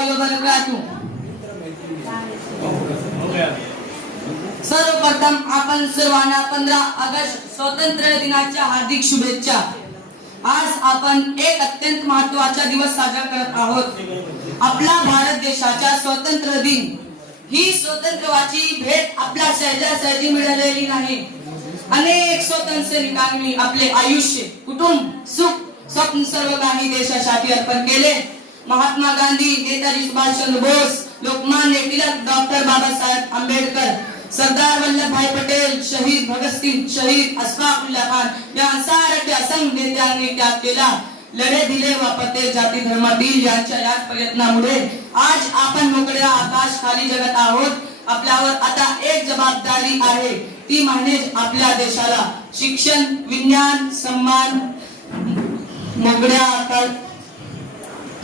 वबरकातुह। सर्वप्रथम आपण सर्वांना 15 ऑगस्ट स्वातंत्र्य दिनाच्या हार्दिक शुभेच्छा। आज आपण एक अत्यंत महत्त्वाचा दिवस साजरा करत आहोत। आपला भारत देशाचा स्वातंत्र्य दिन ही स्वातंत्र्याची भेट आपल्या सहजासहजी मिळालेली नाही। अनेक स्वातंत्र्य सैनिकांनी आपले आयुष्य, कुटुंब, सुख, स्वप्न सर्व काही देशासाठी अर्पण केले। महात्मा गांधी, नेताजी सुभाषचंद्र बोस, लोकमान्य टिळक, डॉक्टर बाबासाहेब आंबेडकर, सरदार वल्लभभाई पटेल, शहीद भगतसिंग, शहीद अशफाकुल्ला खान यांसारख्या असंख्य नेत्यांनी त्याग केला, लढे दिले व प्रत्येक जाती धर्मातील यांच्या याच प्रयत्नामुळे आज आपण मोकळ्या आकाश खाली जगत आहोत। आपल्यावर आता एक जबाबदारी आहे, ती म्हणजे आपल्या देशाला शिक्षण, विज्ञान, सन्मान, मोकळ्या आकाश